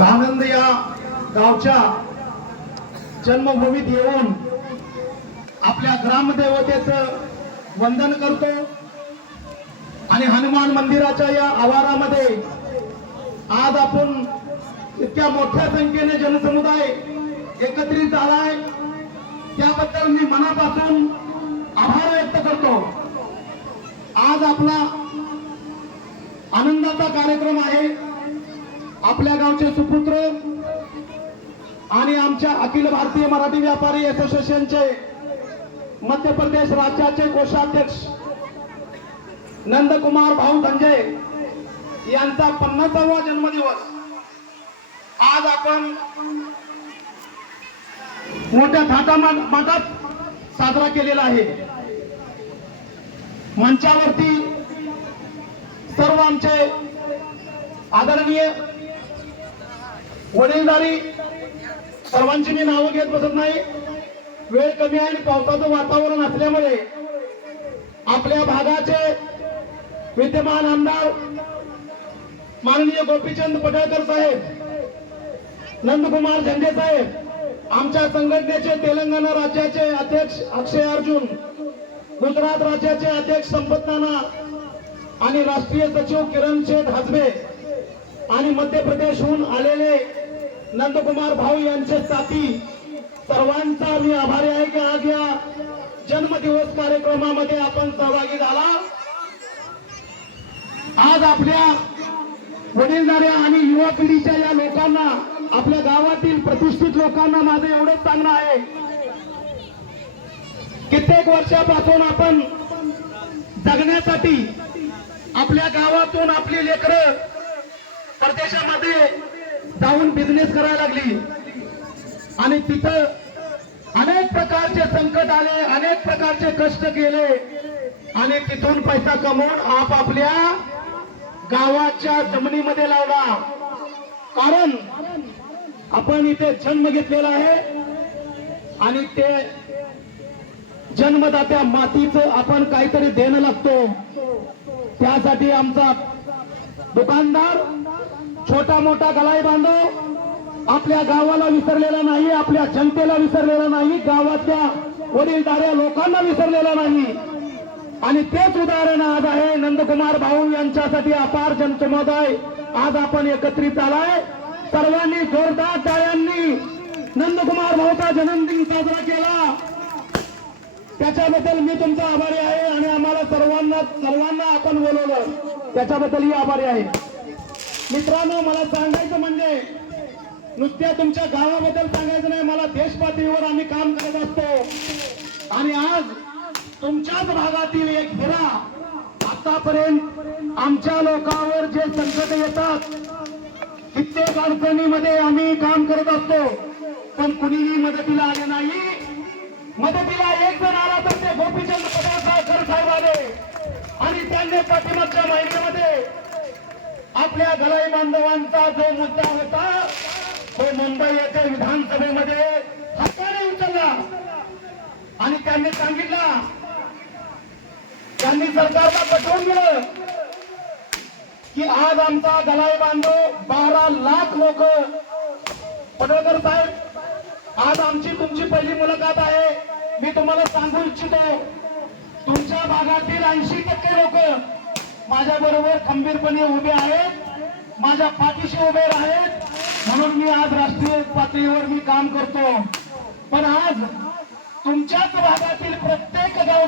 आनंद या गावच्या जन्मभूमीत येऊन आपल्या ग्रामदेवतेचं वंदन करतो आणि हनुमान मंदिराच्या या आवारामध्ये आज आपण इतक्या मोठ्या संख्येने जनसमुदाय एकत्रित झालाय त्याबद्दल मी मनापासून आभार व्यक्त करतो। आज आपला आनंदाचा कार्यक्रम आहे। आपल्या गावचे सुपुत्र आणि आमच्या अखिल भारतीय मराठी व्यापारी असोसिएशनचे मध्य प्रदेश राज्याचे कोषाध्यक्ष नंदकुमार भाऊ धंजे यांचा 50वा जन्मदिवस आज आपण मोठ्या थाटामाटात साजरा केलेला आहे। मंचावरती सर्व आमचे आदरणीय वडीलधारी सर्वांची मी नावं घेत बसत नाही, वेळ कमी आहे आणि पावसाचं वातावरण असल्यामुळे आपल्या भागाचे विद्यमान आमदार माननीय गोपीचंद पडळकर साहेब, नंदकुमार झंडे साहेब, आमच्या संघटनेचे तेलंगणा राज्याचे अध्यक्ष अक्षय अर्जुन, गुजरात राज्याचे अध्यक्ष संपत नाना आणि राष्ट्रीय सचिव किरण शेठ हसबे आणि मध्य प्रदेशहून आलेले नंदकुमार भाऊ यांचे साथी सर्वांचा मी आभारी आहे की आज या जन्मदिवस कार्यक्रमामध्ये आपण सहभागी झाला। आज आपल्या वडीलधाऱ्या आणि युवा पिढीच्या या लोकांना, आपल्या गावातील प्रतिष्ठित लोकांना माझं एवढंच सांगणं आहे, कित्येक वर्षापासून आपण जगण्यासाठी आपल्या गावातून आपली लेकरं परदेशामध्ये जाऊन बिझनेस करायला लागली आणि तिथं अनेक प्रकारचे संकट आले, अनेक प्रकारचे कष्ट केले आणि तिथून पैसा कमवून आपापल्या गावाच्या जमिनीमध्ये लावला। कारण आपण इथे जन्म घेतलेला आहे आणि ते जन्मदात्या मातीचं आपण काहीतरी देणं लागतो। त्यासाठी आमचा दुकानदार, छोटा मोठा गलाई बांधव आपल्या गावाला विसरलेला नाही, आपल्या जनतेला विसरलेला नाही, गावातल्या वडीलधाऱ्या लोकांना विसरलेला नाही आणि तेच उदाहरण आज आहे नंदकुमार भाऊ यांच्यासाठी अपार जनसमुदाय आज आपण एकत्रित आलाय। सर्वांनी जोरदार टाळ्यांनी नंदकुमार भाऊचा जन्मदिन साजरा केला, त्याच्याबद्दल मी तुमचा आभारी आहे आणि आम्हाला सर्वांना आपण बोलवलं त्याच्याबद्दलही आभारी आहे। मित्रांनो, मला सांगायचं म्हणजे नुसत्या तुमच्या गावाबद्दल सांगायचं नाही, मला देश पातळीवर आम्ही काम करत असतो आणि आज तुमच्याच भागातील एक हिरा, आतापर्यंत आमच्या लोकांवर जे संकट येतात कित्येक अडचणीमध्ये आम्ही काम करत असतो पण कुणीही मदतीला आले नाही। मदतीला एक जण आला तर ते गोपीचंद पडळकर साहेब आले आणि त्यांनी पाठीमागच्या महिन्यामध्ये आपल्या गलाई बांधवांचा जो मुद्दा होता तो मुंबई येथे विधानसभेमध्ये हक्काने उचलला आणि त्यांनी सांगितलं, त्यांनी सरकारला पटवून दिलं की आज आमचा गलाई बांधव 12 लाख लोक, पडळकर साहेब आज आमची तुमची पहिली मुलाखत आहे, मी तुम्हाला सांगू इच्छितो तुमच्या भागातील 80% लोक माझ्या बरोबर खंबीरपणे उभे आहेत, माझ्या पाठीशी उभे आहेत, म्हणून मी आज राष्ट्रीय पातळीवर मी काम करतो। पण आज तुमच्याच भागातील